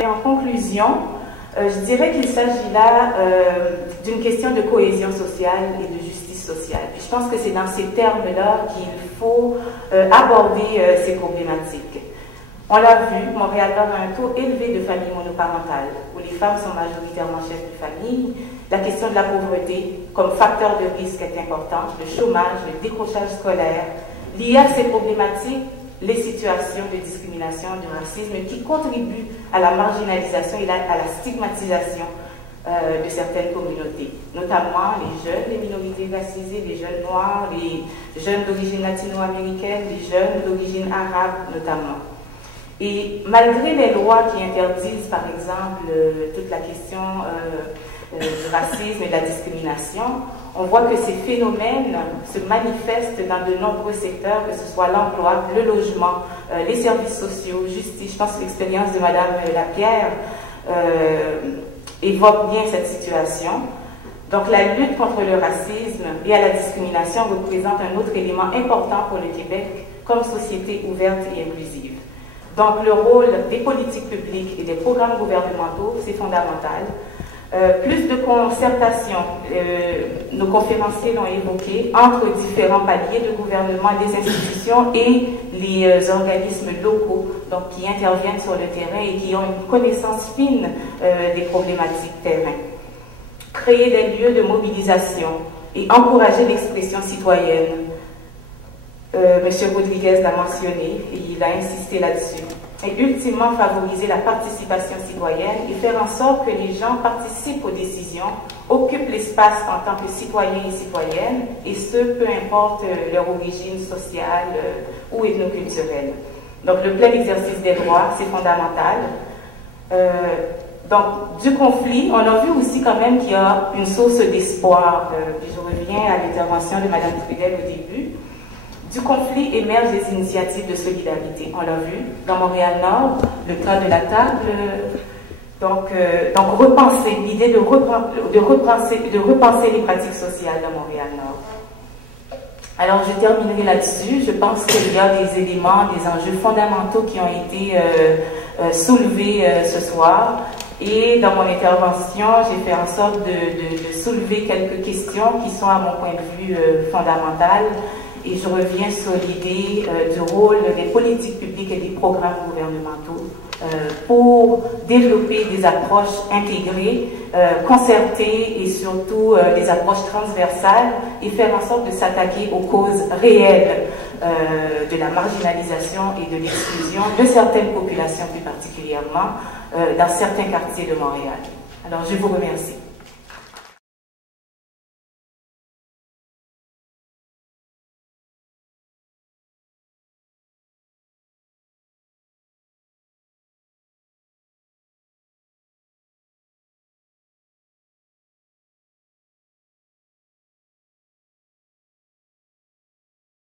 Et en conclusion, je dirais qu'il s'agit là d'une question de cohésion sociale et de justice sociale. Puis je pense que c'est dans ces termes-là qu'il faut aborder ces problématiques. On l'a vu, Montréal-Nord a un taux élevé de familles monoparentales, où les femmes sont majoritairement chefs de famille. La question de la pauvreté comme facteur de risque est importante, le chômage, le décrochage scolaire. Lié à ces problématiques, les situations de discrimination, de racisme qui contribuent à la marginalisation et à la stigmatisation de certaines communautés, notamment les jeunes, les minorités racisées, les jeunes noirs, les jeunes d'origine latino-américaine, les jeunes d'origine arabe notamment. Et malgré les lois qui interdisent, par exemple, toute la question du racisme et de la discrimination, on voit que ces phénomènes se manifestent dans de nombreux secteurs, que ce soit l'emploi, le logement, les services sociaux, justice. Je pense que l'expérience de Mme Lapierre évoque bien cette situation. Donc la lutte contre le racisme et à la discrimination représente un autre élément important pour le Québec comme société ouverte et inclusive. Donc le rôle des politiques publiques et des programmes gouvernementaux, c'est fondamental. Plus de concertation, nos conférenciers l'ont évoqué, entre différents paliers de gouvernement, des institutions et les organismes locaux donc, qui interviennent sur le terrain et qui ont une connaissance fine des problématiques terrain. Créer des lieux de mobilisation et encourager l'expression citoyenne. M. Rodriguez l'a mentionné et il a insisté là-dessus. Et ultimement favoriser la participation citoyenne et faire en sorte que les gens participent aux décisions, occupent l'espace en tant que citoyens et citoyennes, et ce, peu importe leur origine sociale ou ethnoculturelle. Donc le plein exercice des droits, c'est fondamental. Donc du conflit, on a vu aussi quand même qu'il y a une source d'espoir. Puis je reviens à l'intervention de Mme Trudel au début. Du conflit émergent des initiatives de solidarité. On l'a vu dans Montréal-Nord, le cas de la table. Donc repenser, l'idée de repenser les pratiques sociales dans Montréal-Nord. Alors je terminerai là-dessus. Je pense qu'il y a des éléments, des enjeux fondamentaux qui ont été soulevés ce soir. Et dans mon intervention, j'ai fait en sorte de soulever quelques questions qui sont à mon point de vue fondamentales. Et je reviens sur l'idée du rôle des politiques publiques et des programmes gouvernementaux pour développer des approches intégrées, concertées et surtout des approches transversales et faire en sorte de s'attaquer aux causes réelles de la marginalisation et de l'exclusion de certaines populations plus particulièrement dans certains quartiers de Montréal. Alors je vous remercie.